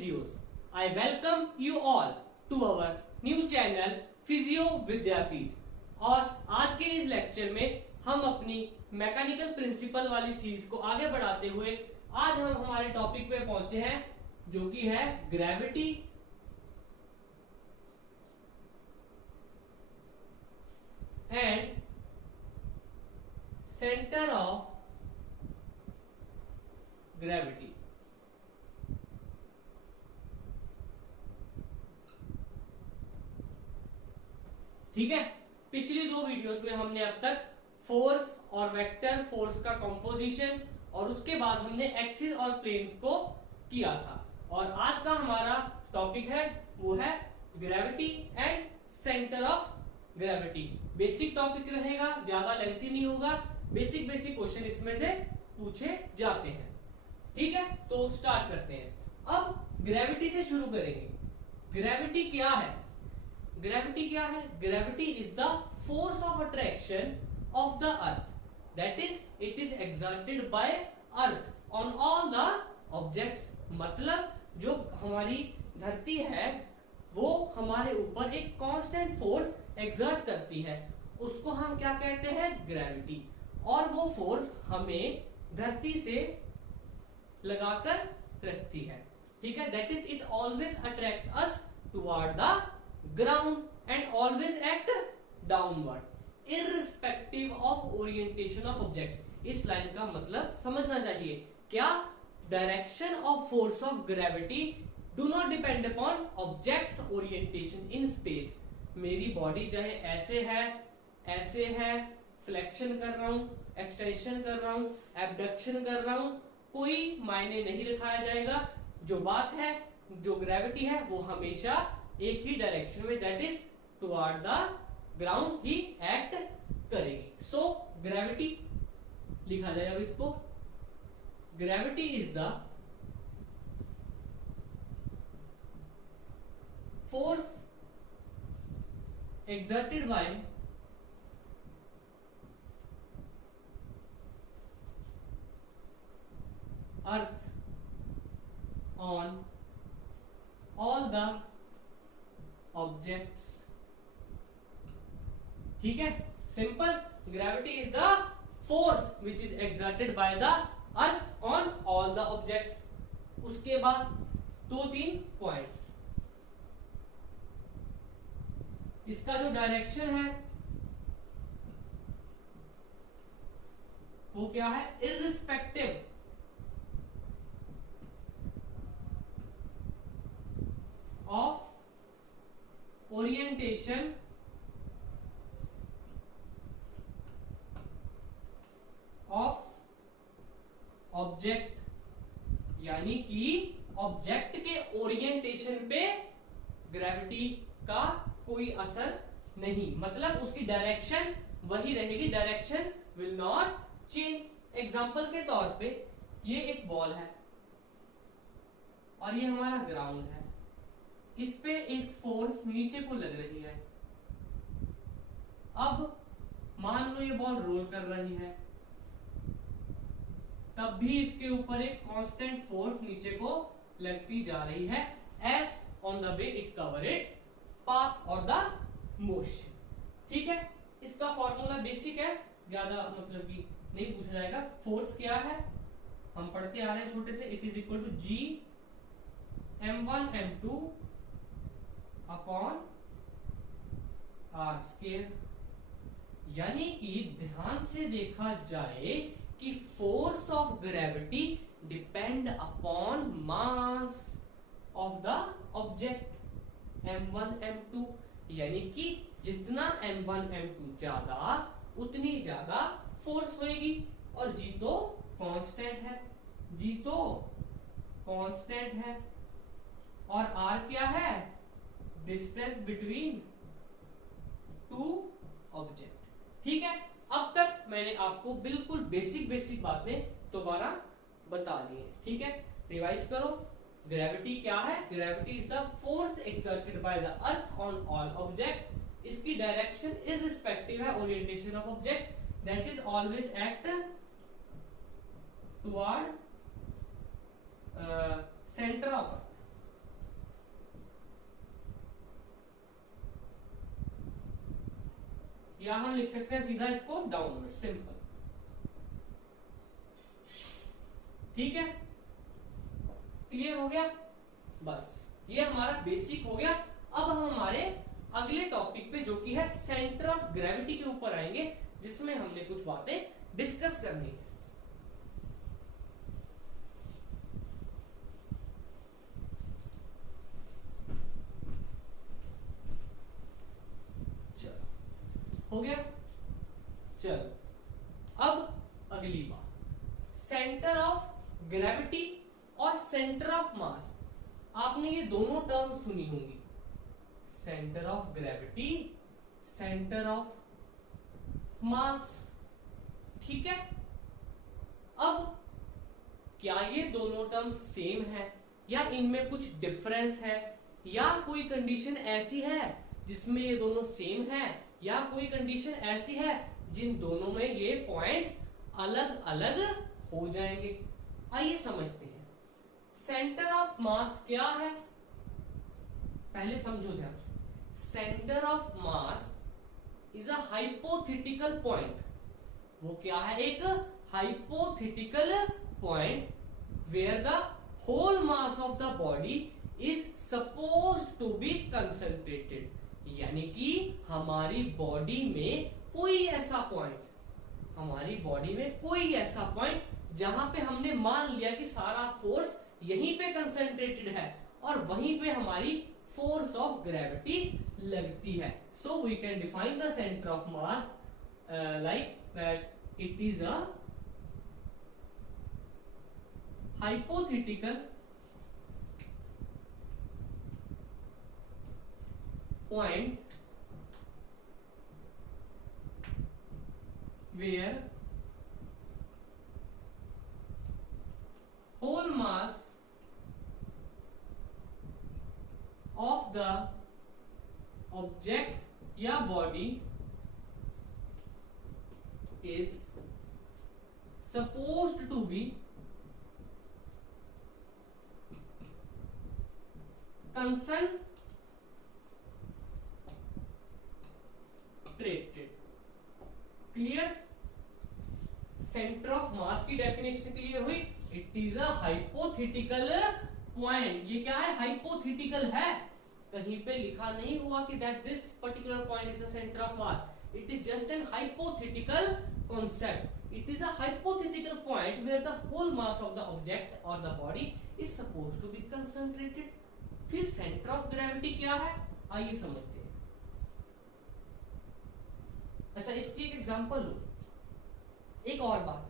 physios. I welcome you all to our new channel physio Vidyapeeth. और आज के इस लेक्चर में हम अपनी मैकेनिकल प्रिंसिपल वाली सीरीज को आगे बढ़ाते हुए आज हम हमारे टॉपिक पे पहुंचे हैं जो कि है gravity and centre of gravity. ठीक है, पिछली दो वीडियोस में हमने अब तक फोर्स और वेक्टर फोर्स का कंपोजिशन और उसके बाद हमने एक्सिस और प्लेन्स को किया था। और आज का हमारा टॉपिक है वो है gravity and centre of gravity. Basic topic रहेगा, ज्यादा लेंथी नहीं होगा, बेसिक क्वेश्चन इसमें से पूछे जाते हैं। ठीक है, तो स्टार्ट करते हैं। अब ग्रेविटी से शुरू करेंगे। ग्रेविटी क्या है? ग्रेविटी क्या है? Gravity is the force of attraction of the earth, that is it is exerted by earth on all the objects. मतलब जो हमारी धरती है वो हमारे ऊपर एक कांस्टेंट फोर्स एक्सर्ट करती है, उसको हम क्या कहते हैं? ग्रेविटी। और वो फोर्स हमें धरती से लगाकर रखती है। ठीक है, that is it always attract us toward the ground and always act downward irrespective of orientation of object. इस लाइन का मतलब समझना चाहिए। क्या? Direction of force of gravity do not depend upon objects orientation in space. मेरी body चाहे ऐसे है, फ्लेक्शन कर रहा हूं, एक्सटेंशन कर रहा हूं, एबडक्शन कर रहा हूं, कोई मायने नहीं दिखाया जाएगा। जो बात है, जो ग्रेविटी है वो हमेशा एक ही डायरेक्शन में, that is toward the ground he act करेगी। सो ग्रेविटी लिखा जाए अब इसको। Gravity is the force exerted by earth on all the objects। ठीक है, simple. Gravity is the force which is exerted by the earth on all the objects. उसके बाद 2-3 points. इसका जो डायरेक्शन है वो क्या है? Irrespective of orientation of object, यानी कि ऑब्जेक्ट के ओरिएंटेशन पे ग्रेविटी का कोई असर नहीं। मतलब उसकी डायरेक्शन वही रहेगी, direction will not change. Example के तौर पे ये एक बॉल है और ये हमारा ग्राउंड है, इस पे एक फोर्स नीचे को लग रही है। अब मान लो ये बॉल रोल कर रही है, तब भी इसके ऊपर एक कांस्टेंट फोर्स नीचे को लगती जा रही है, as on the way it cover its path और द मोशन। ठीक है, इसका फॉर्मूला बेसिक है, ज्यादा मतलब कि नहीं पूछा जाएगा। फोर्स क्या है हम पढ़ते आ रहे हैं छोटे से। It is equal to G m1 m2 upon r square. यानी कि ध्यान से देखा जाए कि force of gravity depend upon mass of the object m1 m2, यानी कि जितना m1 m2 ज्यादा उतनी ज्यादा फोर्स होगी। और G तो कांस्टेंट है, और R क्या है? Distance between two object. ठीक है, अब तक मैंने आपको बिल्कुल बेसिक बातें दोबारा बता दी है। ठीक है, रिवाइज करो। ग्रेविटी क्या है? Gravity is the force exerted by the earth on all object. इसकी डायरेक्शन इररिस्पेक्टिव है orientation of object, that is always act toward centre of earth. या हम लिख सकते हैं सीधा इसको डाउनवर्ड, सिंपल। ठीक है, क्लियर हो गया? बस ये हमारा बेसिक हो गया। अब हम हमारे अगले टॉपिक पे जो कि है सेंटर ऑफ ग्रेविटी के ऊपर आएंगे, जिसमें हमने कुछ बातें डिस्कस करनी है। चलो हो गया। चलो अब अगली बात, सेंटर ऑफ ग्रेविटी और सेंटर ऑफ मास। आपने ये दोनों टर्म सुनी होंगी, centre of gravity, centre of मास। ठीक है, अब क्या ये दोनों टर्म सेम है या इनमें कुछ डिफरेंस है, या कोई कंडीशन ऐसी है जिसमें ये दोनों सेम है, या कोई कंडीशन ऐसी है जिन दोनों में ये पॉइंट्स अलग अलग हो जाएंगे। आइए समझते हैं। सेंटर ऑफ मास क्या है, पहले समझो ध्यान से। Centre of mass is a hypothetical point. वो क्या है? एक hypothetical point where the whole mass of the body is supposed to be concentrated. यानी कि हमारी बॉडी में कोई ऐसा पॉइंट, हमारी बॉडी में कोई ऐसा पॉइंट जहां पे हमने मान लिया कि सारा फोर्स यहीं पे कंसंट्रेटेड है और वहीं पे हमारी फोर्स ऑफ ग्रेविटी लगती है। So we can define the centre of mass like that it is a hypothetical point where whole mass of the object या body is supposed to be concentrated। Clear? Centre of मास की definition clear हुई। It is a hypothetical point. ये क्या है? Hypothetical है। कहीं पे लिखा नहीं हुआ कि that this particular point is the centre of mass. It is just an hypothetical concept. It is a hypothetical point where the whole mass of the object और the body is supposed to be concentrated. फिर centre of gravity क्या है, आइए समझते हैं। अच्छा, इसकी एक एग्जांपल लो। एक और बात,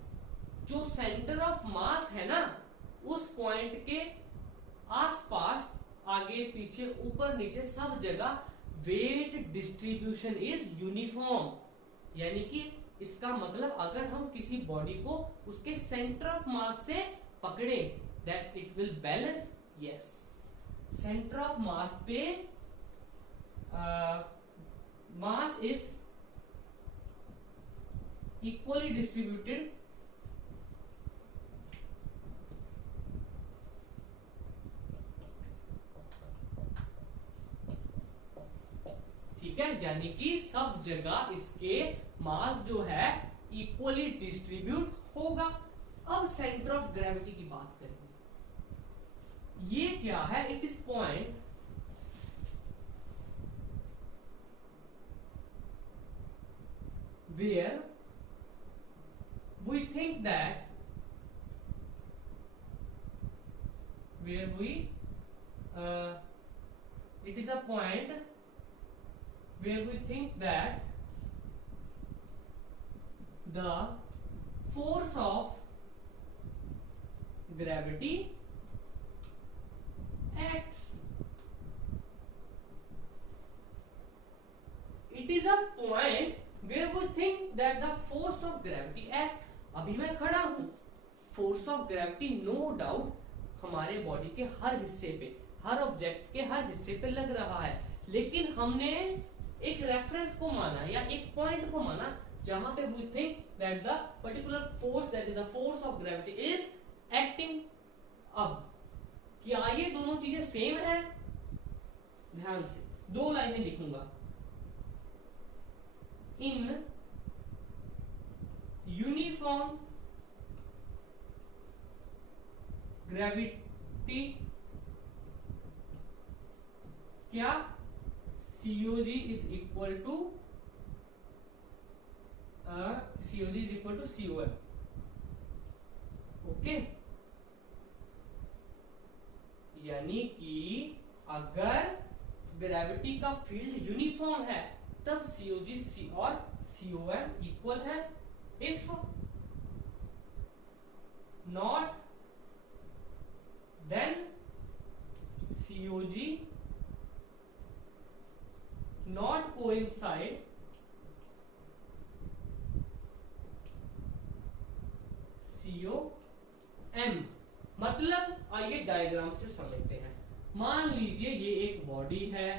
जो सेंटर ऑफ मास है ना, उस पॉइंट के आसपास, आगे पीछे ऊपर नीचे सब जगह वेट डिस्ट्रीब्यूशन इज यूनिफॉर्म। यानी कि इसका मतलब अगर हम किसी बॉडी को उसके सेंटर ऑफ मास से पकड़े, that it will balance. Yes, centre of मास पे मास इज इक्वली डिस्ट्रीब्यूटेड ठीक है, यानी कि सब जगह इसके मास जो है इक्वली डिस्ट्रीब्यूट होगा। अब सेंटर ऑफ ग्रेविटी की बात करेंगे। ये क्या है? It is point where we think that it is a point where we think that the force of gravity acts. It is a point where we think that the force of gravity act। अभी मैं खड़ा हूं, force of gravity no doubt हमारे body के हर हिस्से पे, हर object के हर हिस्से पे लग रहा है, लेकिन हमने एक रेफरेंस को माना या एक पॉइंट को माना जहां पे we think that the particular force, that is the force of gravity, is acting. अब क्या ये दोनों चीजें सेम है? ध्यान से, दो लाइनें लिखूंगा। इन यूनिफॉर्म ग्रेविटी क्या COG is equal to COM। Okay, यानी कि अगर ग्रेविटी का फील्ड यूनिफॉर्म है तब COG और COM इक्वल है। If not then COG not coincide COM। मतलब आइए डायग्राम से समझते हैं। मान लीजिए ये एक बॉडी है,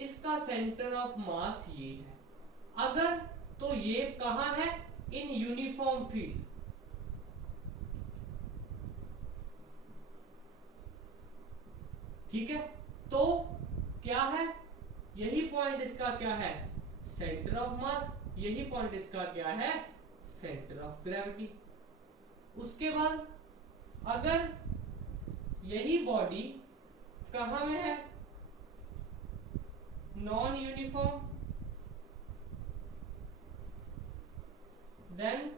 इसका सेंटर ऑफ मास ये है। अगर तो ये कहां है? In uniform field. ठीक है, तो क्या है? यही पॉइंट इसका क्या है? सेंटर ऑफ मास। यही पॉइंट इसका क्या है? Centre of gravity. उसके बाद अगर यही बॉडी कहां में है? नॉन यूनिफॉर्म, देन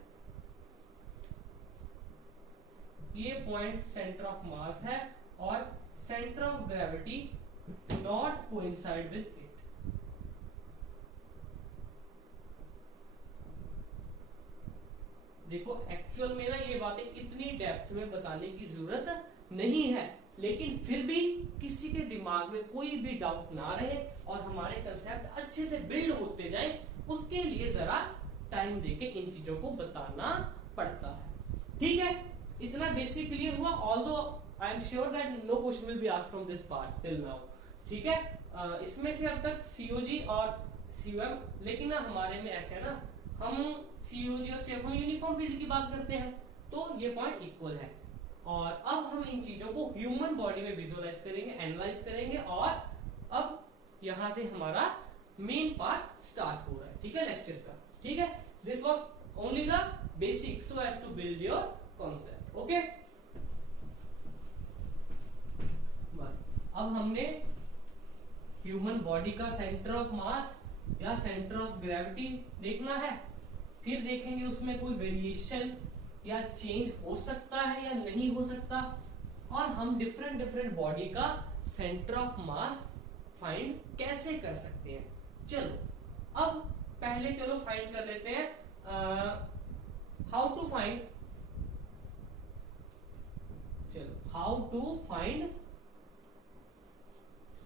ये पॉइंट सेंटर ऑफ मास है और centre of gravity not coincide with it. देखो एक्चुअल में ना ये बातें इतनी डेप्थ में बताने की जरूरत नहीं है, लेकिन फिर भी किसी के दिमाग में कोई भी डाउट ना रहे और हमारे कंसेप्ट अच्छे से बिल्ड होते जाए, उसके लिए जरा टाइम देके इन चीजों को बताना पड़ता है। ठीक है, इतना बेसिक क्लियर हुआ। Although I am sure that no question will be asked from this part till now. ठीक है, इसमें से अब तक COG और COM, लेकिन ना हमारे में ऐसे है ना, हम COG और COM यूनिफॉर्म फील्ड की बात करते हैं तो ये पॉइंट इक्वल है। और अब हम इन चीजों को ह्यूमन बॉडी में विजुअलाइज करेंगे, एनालाइज करेंगे, और अब यहां से हमारा मेन पार्ट स्टार्ट हो रहा है। ठीक है, लेक्चर का। ठीक है, this was only the basic so as to build your concept. Okay, बस अब हमने ह्यूमन बॉडी का सेंटर ऑफ मास या सेंटर ऑफ ग्रेविटी देखना है, फिर देखेंगे उसमें कोई वेरिएशन या चेंज हो सकता है या नहीं हो सकता, और हम डिफरेंट डिफरेंट बॉडी का सेंटर ऑफ मास फाइंड कैसे कर सकते हैं। चलो अब पहले चलो फाइंड कर लेते हैं हाउ टू फाइंड। चलो how to find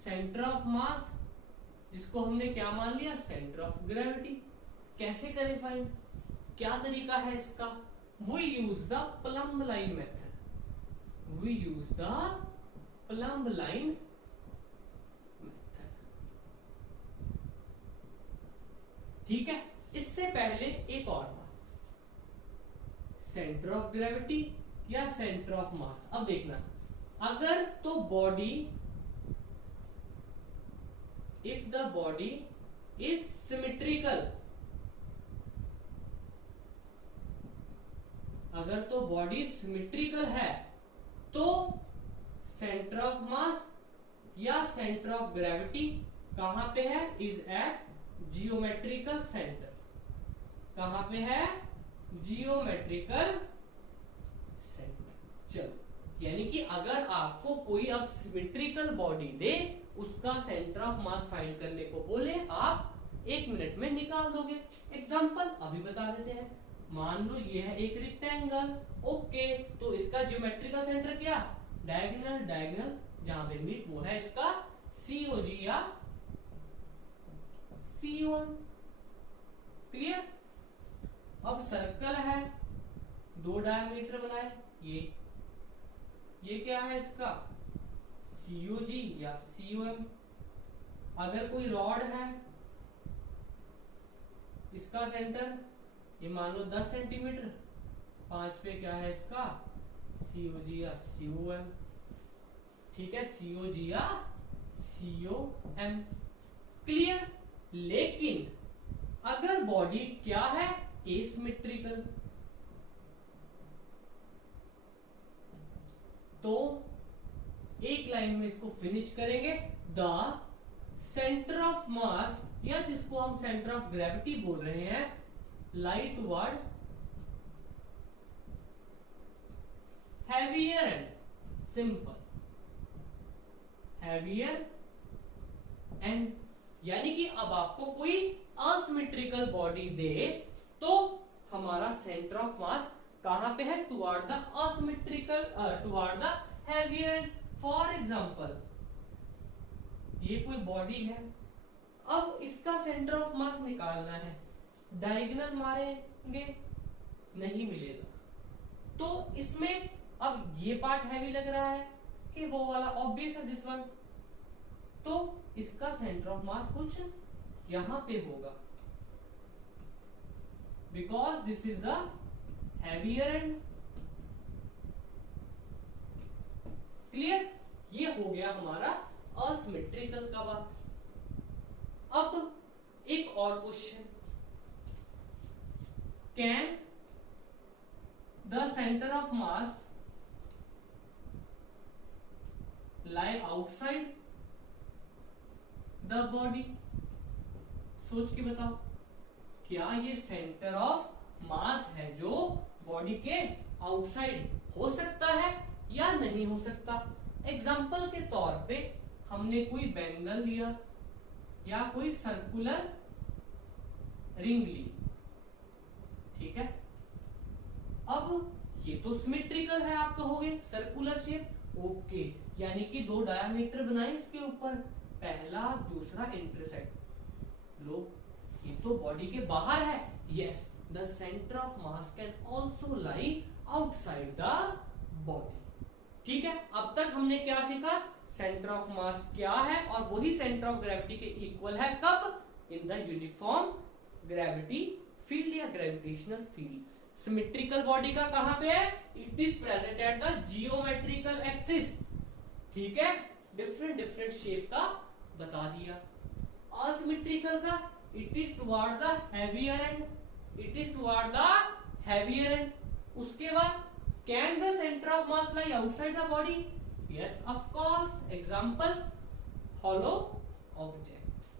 centre of mass, जिसको हमने क्या मान लिया? Centre of gravity. कैसे करें फाइंड? क्या तरीका है इसका? We use the plumb line method. We use the plumb line method. ठीक है, इससे पहले एक और था, सेंटर ऑफ ग्रेविटी या सेंटर ऑफ मास। अब देखना, अगर तो body, if the body is symmetrical, अगर तो बॉडी सिमेट्रिकल है तो सेंटर ऑफ मास या सेंटर ऑफ ग्रेविटी कहां पे है? Is at geometrical centre. कहां पे है? Geometrical centre. चलो, यानी कि अगर आपको कोई अब सिमेट्रिकल बॉडी दे, उसका सेंटर ऑफ मास फाइंड करने को बोले, आप 1 मिनट में निकाल दोगे। एग्जांपल अभी बता देते हैं। मान लो ये है एक रेक्टेंगल। ओके, तो इसका ज्योमेट्रिकल सेंटर क्या? डायगोनल। डायगोनल जहां पे मीट वो है इसका COG या COM। क्लियर? अब सर्कल है, 2 डायमीटर बनाए, ये क्या है इसका? COG या COM। अगर कोई रॉड है, इसका सेंटर ये मान लो 10 सेंटीमीटर, 5 पे क्या है इसका? COG या COM। ठीक है, COG या COM। क्लियर? लेकिन अगर बॉडी क्या है, एसिमेट्रिकल, तो एक लाइन में इसको फिनिश करेंगे। द सेंटर ऑफ मास, या जिसको हम सेंटर ऑफ ग्रेविटी बोल रहे हैं, lie toward heavier end, simple, heavier end. यानी कि अब आपको कोई असिमेट्रिकल बॉडी दे तो हमारा सेंटर ऑफ मास कहां पे है, toward the asymmetrical, toward the heavier and. For example ये कोई बॉडी है, अब इसका सेंटर ऑफ मास निकालना है, डायगोनल मारेंगे नहीं मिलेगा, तो इसमें अब ये पार्ट हैवी लग रहा है कि वो वाला, ऑब्वियस है दिस वन, तो इसका सेंटर ऑफ मास कुछ यहां पे होगा, because this is the heavier and. Clear, ये हो गया हमारा असिमेट्रिकल का बात। अब एक और question, can the centre of mass lie outside the body? सोच के बताओ, क्या ये सेंटर ऑफ मास है जो बॉडी के आउटसाइड हो सकता है या नहीं हो सकता? एग्जाम्पल के तौर पे हमने कोई बैंगल लिया या कोई सर्कुलर रिंग ली, ठीक है। अब ये तो सिमेट्रिकल है, आप कहोगे सर्कुलर शेप, ओके, यानी कि दो डायमीटर बनाए इसके ऊपर, पहला दूसरा इंटरसेक्ट, लो ये तो बॉडी के बाहर है, yes, the centre of mass can also lie outside the body. ठीक है, अब तक हमने क्या सीखा, सेंटर ऑफ मास क्या है, और वही सेंटर ऑफ ग्रेविटी के इक्वल है, कब, in the uniform gravity field या ग्रेविटेशनल फील्ड। सिमेट्रिकल बॉडी का कहां पे है, it is present at the geometrical axis, ठीक है, डिफरेंट डिफरेंट शेप का बता दिया। असिमेट्रिकल का, it is toward the heavier and, it is toward the heavier and. उसके बाद can the centre of mass lie outside the body, yes of course, example hollow objects.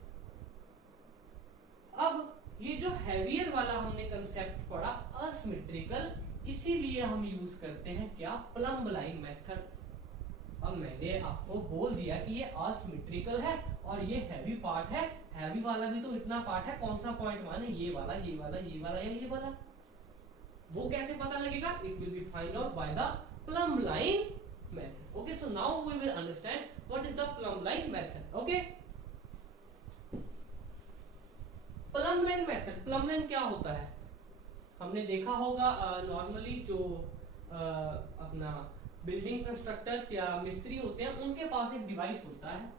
अब ये जो heavier वाला हमने कंसेप्ट पढ़ा असिमेट्रिकल, इसीलिए हम यूज करते हैं क्या, प्लम्ब लाइन मेथड। अब मैंने आपको बोल दिया कि ये असिमेट्रिकल है और ये हैवी पार्ट है, हैवी वाला भी तो इतना पार्ट है, कौन सा पॉइंट माने, ये वाला, ये वाला, ये वाला या ये वाला, वो कैसे पता लगेगा, it will be find out by the plumb line method. Okay, so now we will understand what is the plumb line method. Okay, plumb line method, plumb line क्या होता है, हमने देखा होगा नॉर्मली जो अपना बिल्डिंग कंस्ट्रक्टर्स या मिस्त्री होते हैं, उनके पास एक डिवाइस होता है,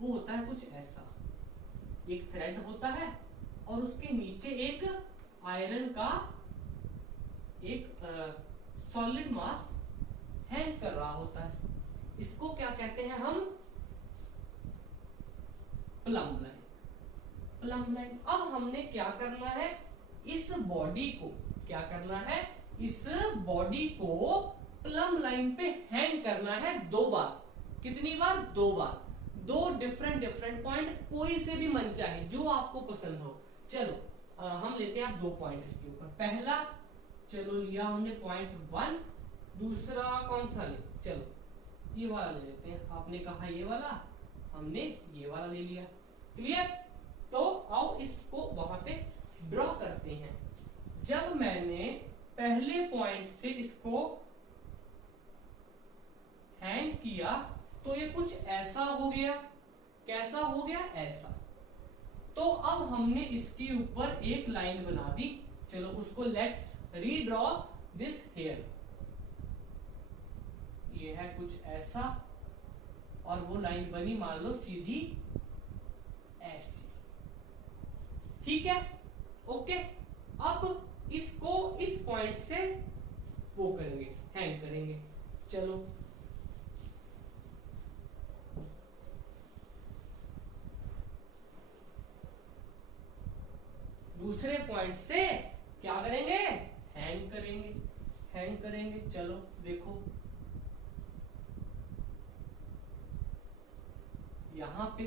वो होता है कुछ ऐसा, एक थ्रेड होता है और उसके नीचे एक आयरन का एक सॉलिड मास हैंग कर रहा होता है, इसको क्या कहते हैं हम, प्लम्ब लाइन। प्लम्ब लाइन, अब हमने क्या करना है, इस बॉडी को क्या करना है, इस बॉडी को प्लम्ब लाइन पे हैंग करना है 2 बार। कितनी बार, 2 बार, 2 डिफरेंट डिफरेंट पॉइंट, कोई से भी मन चाहे जो आपको पसंद हो। चलो हम लेते हैं 2 पॉइंट इसके ऊपर, पहला चलो लिया हमने पॉइंट 1, दूसरा कौन सा ले, चलो ये वाला ले लेते हैं, आपने कहा ये वाला, हमने ये वाला ले लिया। क्लियर, तो आओ इसको वहां पे ड्रॉ करते हैं। जब मैंने पहले पॉइंट से इसको हैंग किया तो ये कुछ ऐसा हो गया, कैसा हो गया, ऐसा। तो अब हमने इसके ऊपर एक लाइन बना दी, चलो उसको लेट्स रीड्रॉ दिस हेयर, ये है कुछ ऐसा, और वो लाइन बनी मान लो सीधी ऐसी, ठीक है, ओके। अब इसको इस पॉइंट से वो करेंगे, हैंग करेंगे, चलो दूसरे पॉइंट से क्या करेंगे, हैंग करेंगे, हैंग करेंगे। चलो देखो यहां पे,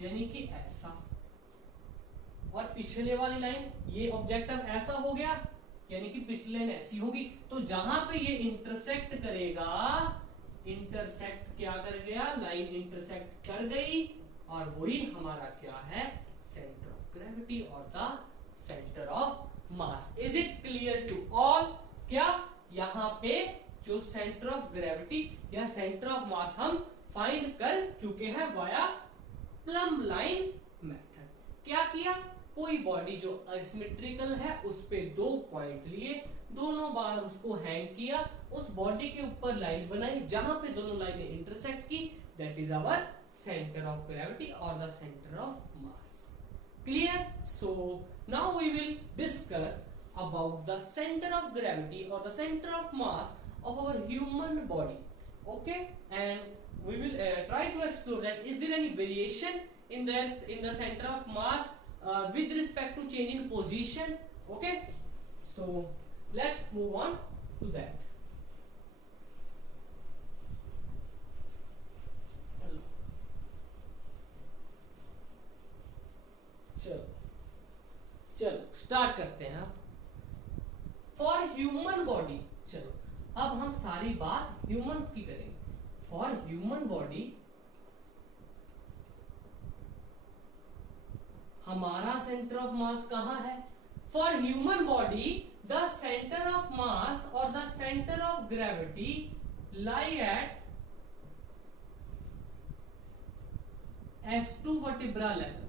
यानी कि ऐसा, और पिछले वाली लाइन ये ऑब्जेक्टिव ऐसा हो गया, यानी कि पिछली लाइन ऐसी होगी। तो जहां पे ये इंटरसेक्ट करेगा, इंटरसेक्ट क्या कर गया, लाइन इंटरसेक्ट कर गई, और वही हमारा क्या है, सेंटर ऑफ ग्रेविटी और the centre of mass. Is it clear to all? क्या यहां पे जो सेंटर ऑफ ग्रेविटी या सेंटर ऑफ मास हम फाइंड कर चुके हैं वाया प्लम लाइन मेथड। क्या किया, कोई बॉडी जो असिमेट्रिकल है उस पे 2 पॉइंट लिए, दोनों बार उसको हैंग किया, उस बॉडी के ऊपर लाइन बनाई, जहां पे दोनों लाइनें इंटरसेक्ट की, that is our centre of gravity और the centre of mass. Clear? So now we will discuss about the center of gravity or the center of mass of our human body. Okay, and we will try to explore that is there any variation in the center of mass with respect to change in position. Okay, so let's move on to that. चलो start करते हैं। For human body, चलो अब हम सारी बात humans की करेंगे। फॉर ह्यूमन बॉडी हमारा सेंटर ऑफ मास कहां है? For human body the centre of mass और the centre of gravity lie at S2 vertebra level.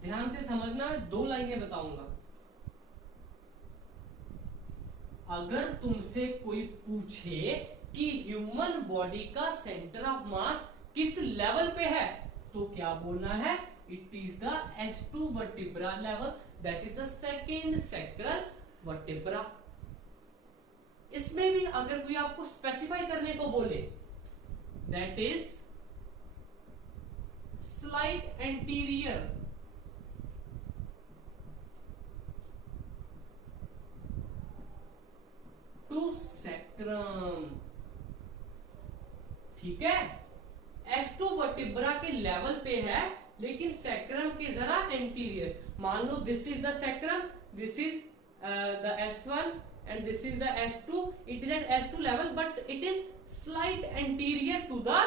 ध्यान से समझना, मैं 2 लाइनें बताऊंगा। अगर तुमसे कोई पूछे कि ह्यूमन बॉडी का सेंटर ऑफ मास किस लेवल पे है, तो क्या बोलना है? It is the S2 vertebra level, that is the second sacral vertebra. इसमें भी अगर कोई आपको स्पेसिफाई करने को बोले, that is slight anterior to sacrum. ठीक है, S2 वर्टिब्रा के लेवल पे है, लेकिन सैक्रम के जरा एंटीरियर। मान लो this is the sacrum, this is the S1 and this is the S2। It is at S2 level but it is slight anterior to the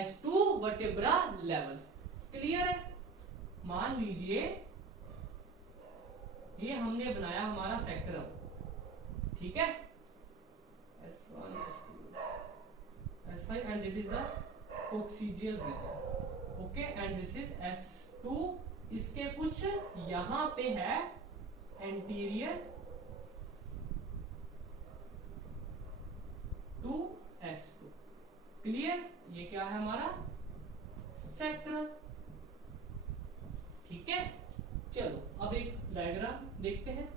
S2 vertebra level. Clear है? मान लीजिए ये हमने बनाया हमारा सैक्रम, ठीक है, S1 S2 S5 and it is the coccygeal region. Okay, and this is S2। इसके कुछ यहां पे है एंटीरियर टू S2। क्लियर? ये क्या है हमारा सैक्रम। ठीक है, चलो अब एक डायग्राम देखते हैं।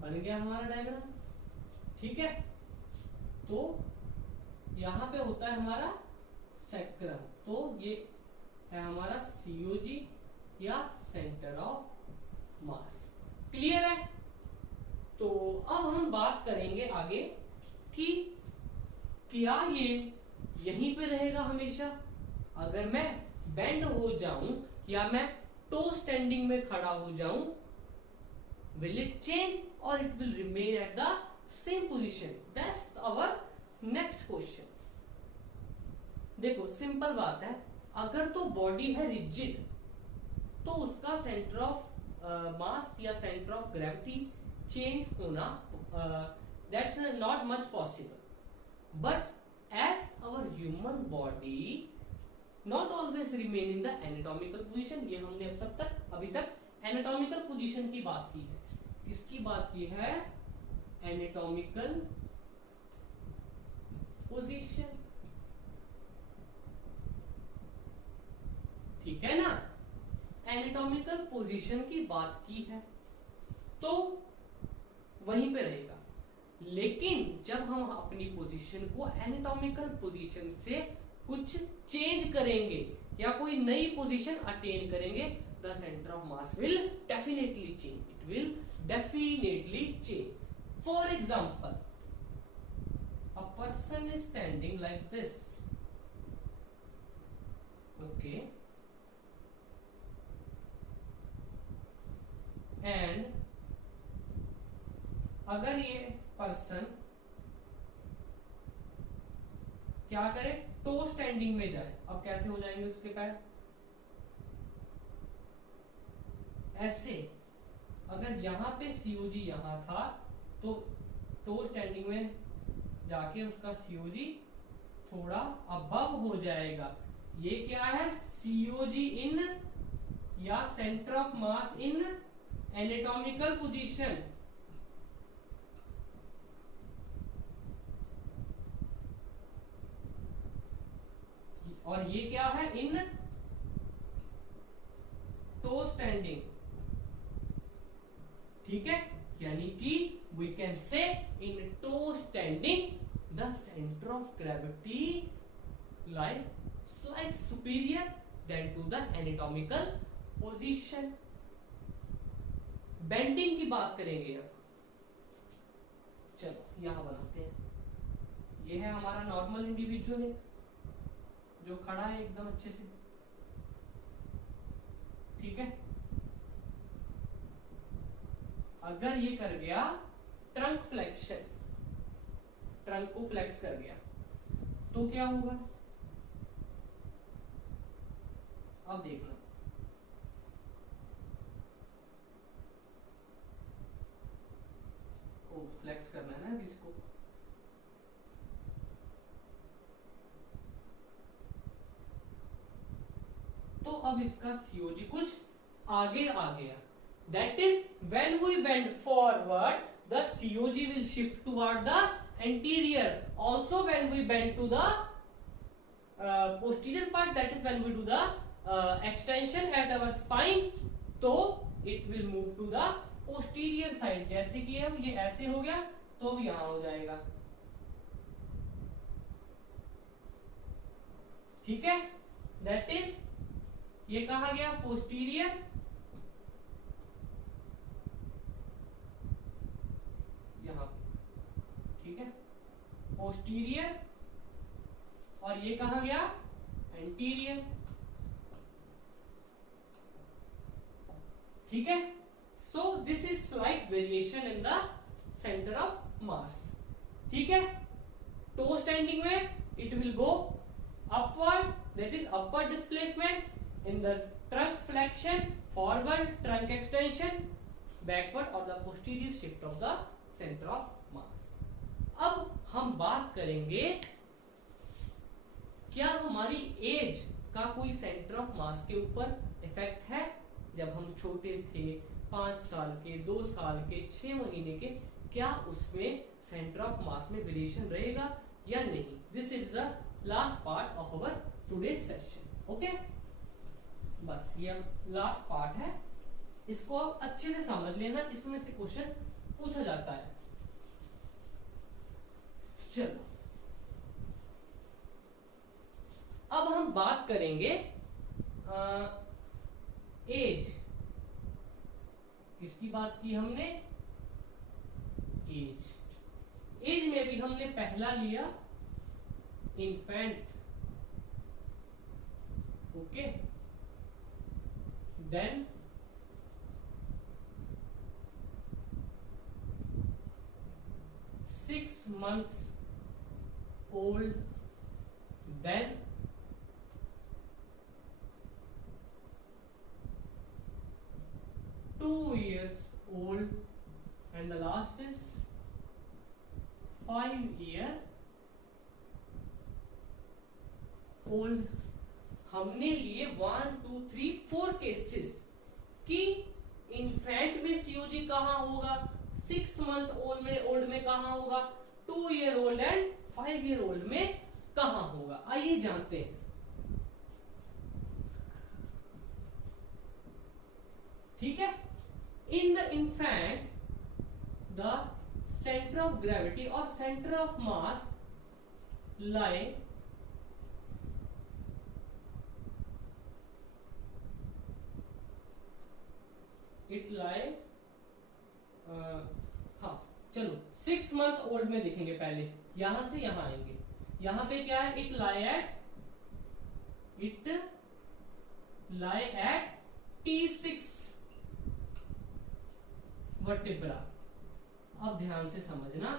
बन गया हमारा डायग्राम। ठीक है, तो यहां पे होता है हमारा सैक्रम, तो ये है हमारा COG या सेंटर ऑफ मास। क्लियर है? तो अब हम बात करेंगे आगे कि क्या ये यहीं पे रहेगा हमेशा? अगर मैं बेंड हो जाऊं या मैं टो स्टैंडिंग में खड़ा हो जाऊं, will it change or it will remain at the same position? That's our next question. देखो सिंपल बात है, अगर तो बॉडी है रिजिड तो उसका सेंटर ऑफ मास या सेंटर ऑफ ग्रेविटी चेंज होना that's not much possible. But as our human body not always remain in the anatomical position. ये हमने अभी तक एनाटॉमिकल पोजीशन की बात की है। इसकी बात की है एनाटॉमिकल पोजीशन। ठीक है ना। एनाटॉमिकल पोजीशन की बात की है तो वहीं पे रहेगा, लेकिन जब हम अपनी पोजीशन को एनाटॉमिकल पोजीशन से कुछ चेंज करेंगे या कोई नई पोजीशन अटेन करेंगे, the centre of mass will definitely change, it will definitely change. For example, a person is standing like this, okay, and अगर ये पर्सन क्या करे, टो स्टैंडिंग में जाए, अब कैसे हो जाएंगे उसके पैर, ऐसे। अगर यहां पे सीओजी यहां था तो टो स्टैंडिंग में जाके उसका सीओजी थोड़ा अबव हो जाएगा। ये क्या है, सीओजी इन या centre of mass in anatomical position, और ये क्या है, इन टो स्टैंडिंग, ठीक है। यानी कि we can say in toe standing the centre of gravity lie slight superior than to the anatomical position. Bending की बात करेंगे अब, चलो यहां बनाते हैं। ये है हमारा नॉर्मल इंडिविजुअल है जो खड़ा है एकदम अच्छे से, ठीक है। अगर ये कर गया ट्रंक फ्लेक्शन, ट्रंक को फ्लेक्स कर गया तो क्या होगा, अब देखना, ओ फ्लेक्स करना है ना इसको, तो अब इसका सीओजी कुछ आगे आ गया। That is, when we bend forward, the COG will shift toward the anterior. Also, when we bend to the posterior part, that is when we do the extension at our spine, तो it will move to the posterior side. जैसे कि अब ये ऐसे हो गया तो अब यहां हो जाएगा, ठीक है। That is, ये कहा गया पोस्टीरियर, यहां पे, ठीक है, पोस्टीरियर, और ये कहा गया एंटीरियर, ठीक है। So this is slight variation in the centre of मास, ठीक है। टो स्टैंडिंग में it will go upward, that is upward displacement, in the trunk flexion, forward trunk extension, backward or the posterior shift of the center of mass। अब हम बात करेंगे क्या हमारी as का कोई सेंटर ऑफ मास के ऊपर इफेक्ट है। जब हम छोटे थे, 5 साल के, 2 साल के, 6 महीने के, क्या उसमें सेंटर ऑफ मास में वेरिएशन रहेगा या नहीं। This is the last part of our today session, okay. बस ये लास्ट पार्ट है, इसको आप अच्छे से समझ लेना, इसमें से क्वेश्चन पूछा जाता है। चलो अब हम बात करेंगे एज, किसकी बात की हमने, एज। एज में भी हमने पहला लिया infant, okay, then 6 months old, then 2 years old, and the last is 5 year old। हमने लिए 1 2 3 4 केसेस कि इन्फेंट में सीओजी कहां होगा, 6 मंथ ओल्ड में कहां होगा, 2 year old and 5 year old में कहां होगा। आइए जानते हैं। In the infant the centre of gravity और centre of mass lie it lie हाँ चलो 6 मंथ ओल्ड में लिखेंगे पहले, यहां से यहां आएंगे। यहां पे क्या है, it lie at T6 vertebra. अब ध्यान से समझना,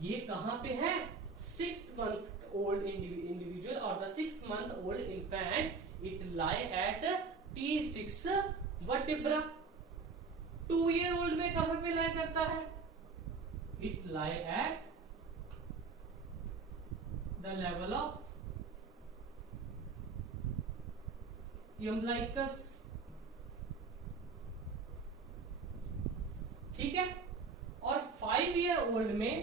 ये कहां पे है, 6 मंथ ओल्ड इंडिविजुअल और the 6 month old infant it lie at T6 vertebra. 2 year old में कहां पे लाई करता है, it lie at the level of umbilicus। ठीक है, और 5 ईयर ओल्ड में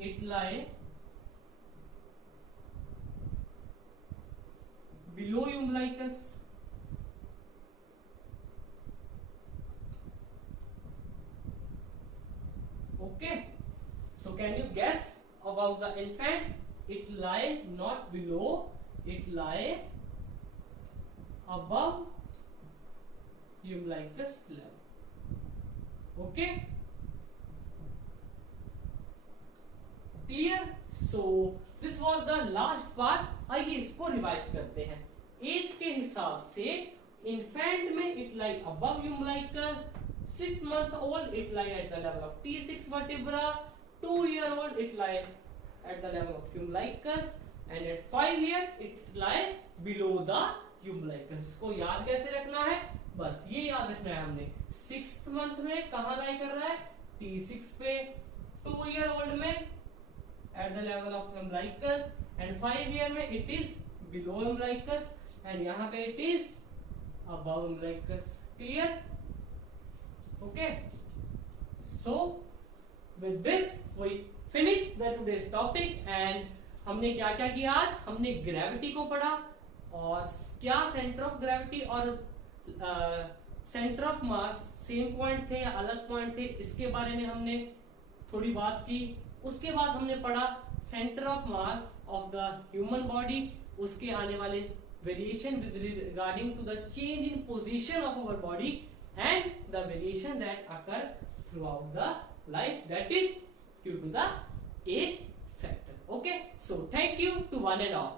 it lie below umbilicus। Okay, so can you guess about the infant? It lie not below, it lie above umbilicus level। Okay, clear? So this was the last part। आइए इसको revise करते हैं। As के हिसाब से infant में it lie above umbilicus, 6 month old it lie at the level of T6 vertebra, 2 year old it lie at the level of umbilicus, and at 5 year it lie below the umbilicus। को याद कैसे रखना है, बस ये याद रखना है हमने। 6th मंथ में कहां लाई कर रहा है, T6 पे, 2 year old में at the level of umbilicus, and 5 year में it is below umbilicus, and यहाँ पे it is above umbilicus। Clear? Okay, so with this we finish the today's topic। and हमने क्या क्या किया आज, हमने ग्रेविटी को पढ़ा और क्या सेंटर ऑफ ग्रेविटी और centre of mass same point थे या अलग पॉइंट थे, इसके बारे में हमने थोड़ी बात की। उसके बाद हमने पढ़ा centre of mass of the human body, उसके आने वाले variation with regarding to the change in position of our body and the variation that occur throughout the life, that is due to the age factor। Okay, so thank you to one and all।